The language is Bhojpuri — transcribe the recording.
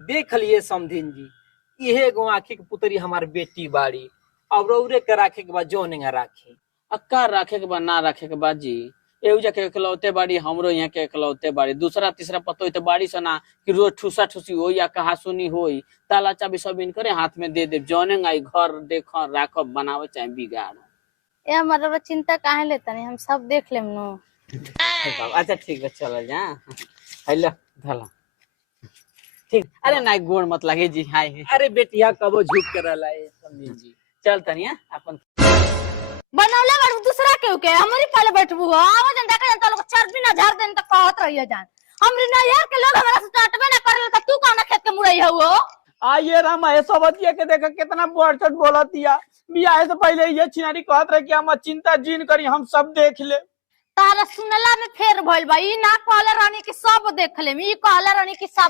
देख लिए समधिन जी, इहे गो आखी के पुतरी हमार बेटी बाड़ी। अब रौरे के राखे के बाद जो नहीं राखे। अक्का रखे के बाद ना रखे के बाद जी एहू जाके इकलौते बाड़ी, हमरो यहाँ के इकलौते बाड़ी। दूसरा तीसरा पतो तो बाड़ी सना कि रोज ठूसा ठूसी हो या कहा सुनी हो, ताला चाबी सब इनकरे हाथ में दे दे, जौने आई घर देख राख बनावे चाहे बिगाड़। ए हमारा चिंता काहे लेता नहीं, हम सब देख लेम नु। अच्छा ठीक है, चल जा। हेलो धला ठीक। अरे ना गोड़ मत लगे जी। हाय अरे बेटिया कबो झुक कर लाए समधिन जी। चल तनिया अपन बनौले बार दूसरा के के हमरी पहले बैठबू हो। आवाज देखा जान तो लोग चर्बी ना झाड़ देन त कहत रहिए जान। हमरी ना यार के लोग हमरा से टटबे ना करल त तू कौन खेत के मुरई हो। आइए राम है सबतिया के देखा कितना बढ़चट बोलतिया। बियाह से पहले ये छिनारी कहत रहे कि हम चिंता जीन करी, हम सब देख ले। तारा सुनला में फेर भइल बा। ई ना कहले रानी की सब देख लेम, ई कहले रानी की सब